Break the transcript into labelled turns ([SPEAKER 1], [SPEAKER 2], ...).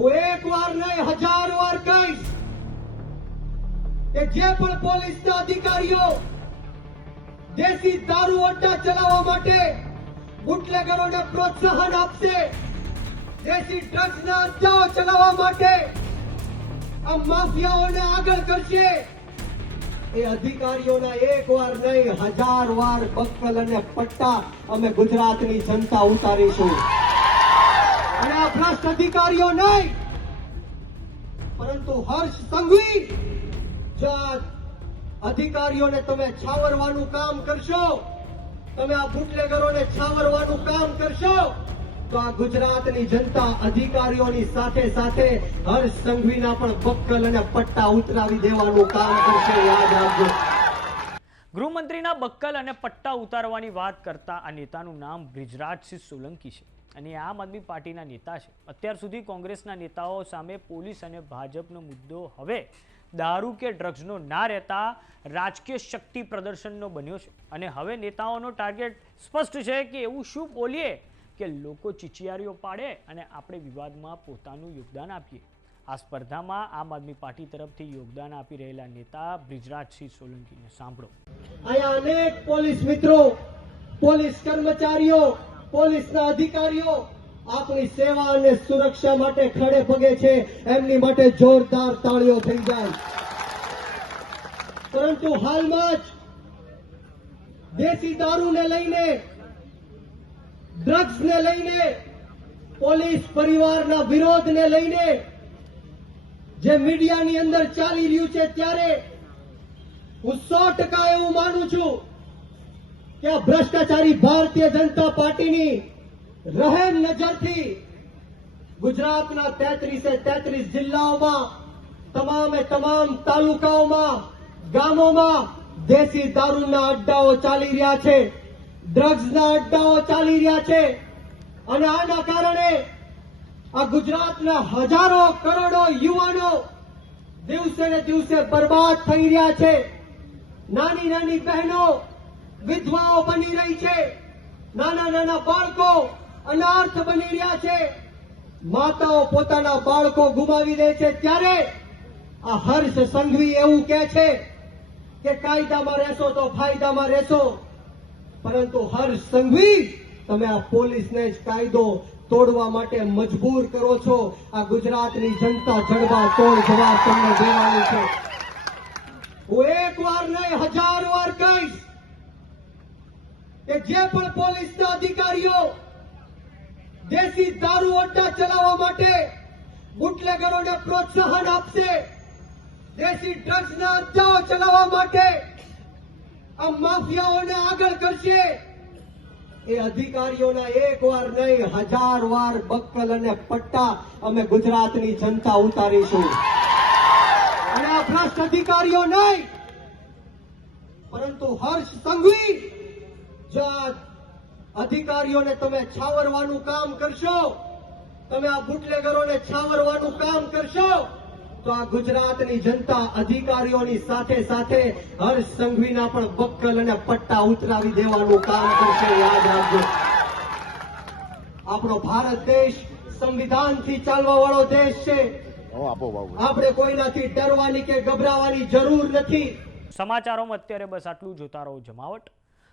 [SPEAKER 1] હું એક વાર નહીં, હજાર વાર કહીશ કે જે પણ પોલીસના અધિકારીઓ દેશી દારૂ અડ્ડા ચલાવવા માટે બુટલેગરોને પ્રોત્સાહન આપશે, દેશી ડ્રગ્સના અડ્ડાઓ ચલાવવા માટે આ માફિયાઓને આગળ કરશે, એ અધિકારીઓના એક વાર નહીં, હજાર વાર બક્કલ અને પટ્ટા અમે ગુજરાતની જનતા ઉતારીશું. ભ્રષ્ટ અધિકારીઓ નહીં. પરંતુ હર્ષ સંઘવી જાત અધિકારીઓને તમે છાવરવાનું કામ કરશો. તમે આ બુટલેગરોને છાવરવાનું કામ કરશો. તો આ ગુજરાતની જનતા અધિકારીઓની સાથે સાથે હર્ષ સંઘવીના પણ બક્કલ અને પટ્ટા ઉતરાવી દેવાનું કામ કરશે. યાદ રાખજો.
[SPEAKER 2] ગૃહમંત્રીના બક્કલ અને પટ્ટા ઉતારવાની વાત કરતા આ નેતાનું નામ બ્રિજરાજસિંહ સોલંકી છે. અને આમ આદમી પાર્ટીના નેતા છે. અત્યાર સુધી કોંગ્રેસના નેતાઓ સામે પોલીસ અને ભાજપનો મુદ્દો હવે દારૂ કે ડ્રગ્સનો ના રહેતા રાજકીય શક્તિ પ્રદર્શનનો બન્યો છે. અને હવે નેતાઓનો ટાર્ગેટ સ્પષ્ટ છે કે એવું શું બોલીએ કે લોકો ચીચિયારીઓ પાડે અને આપણે વિવાદમાં પોતાનું યોગદાન આપીએ. આ સ્પર્ધામાં આમ આદમી પાર્ટી તરફથી યોગદાન આપી રહેલા નેતા બ્રિજરાજસિંહ સોલંકીને સાંભળો.
[SPEAKER 1] અહીંયા અનેક પોલીસ મિત્રો, પોલીસ કર્મચારીઓ પોલીસના અધિકારીઓ આપણી સેવા અને સુરક્ષા માટે ખડે પગે છે, એમની માટે જોરદાર તાળીઓ થઈ જાય. પરંતુ હાલમાં જ દેશી દારૂને લઈને ડ્રગ્સને લઈને, પોલીસ પરિવારના વિરોધને લઈને જે મીડિયાની અંદર ચાલી રહ્યું છે, ત્યારે હું સો ટકા એવું માનું છું કે આ ભ્રષ્ટાચારી ભારતીય જનતા પાર્ટીની રહેમ નજરથી ગુજરાતના તેત્રીસે તેત્રીસ જિલ્લાઓમાં, તમામે તમામ તાલુકાઓમાં, ગામોમાં દેશી દારૂના અડ્ડાઓ ચાલી રહ્યા છે, ડ્રગ્સના અડ્ડાઓ ચાલી રહ્યા છે અને આના કારણે આ ગુજરાતના હજારો કરોડો યુવાનો દિવસે ને દિવસે બરબાદ થઈ રહ્યા છે. નાની નાની બહેનો વિધવાઓ બની રહી છે. નાના નાના બાળકો અનાર્થ બની રહ્યા છે. માતાઓ પોતાના બાળકો ગુમાવી દે છે ત્યારે આ હર્ષ સંઘવી એવું કહે છે કે કાયદામાં રહેશો તો ફાયદામાં રહેશો. પરંતુ હર્ષ સંઘવી, તમે આ પોલીસને જ કાયદો તોડવા માટે મજબૂર કરો છો. આ ગુજરાતની જનતા જડબા તોડ જવાબ તમને દેવાનું છે. હું એક વાર નહીં, હજાર વાર કહીશ. કે જે પણ પોલીસના અધિકારીઓ દેશી દારૂ અડ્ડા ચલાવવા માટે બુટલેગરોને પ્રોત્સાહન આપશે, દેશી ડ્રગ્સના અડ્ડાઓ ચલાવવા માટે આ માફિયાઓને આગળ કરશે, એ અધિકારીઓના એક વાર નહીં, હજાર વાર બક્કલ અને પટ્ટા અમે ગુજરાતની જનતા ઉતારીશું. અને આ ભ્રષ્ટ અધિકારીઓ નહીં, પરંતુ હર્ષ સંઘવી જો આ અધિકારીઓને તમે છાવરવાનું કામ કરશો તમે આ બુટલેગરોને છાવરવાનું કામ કરશો તો આ ગુજરાતની જનતા અધિકારીઓની સાથે સાથે હર્ષ સંઘવીના પણ બક્કલ અને પટ્ટા ઉતરાવી દેવાનું કામ કરશે યાદ રાખજો. આપણો ભારત દેશ સંવિધાનથી ચાલવા વાળો દેશ છે. આપણે કોઈનાથી ડરવાની કે ગભરાવાની જરૂર નથી.
[SPEAKER 2] સમાચારોમાં અત્યારે બસ આટલું જોતા રહો જમાવટ.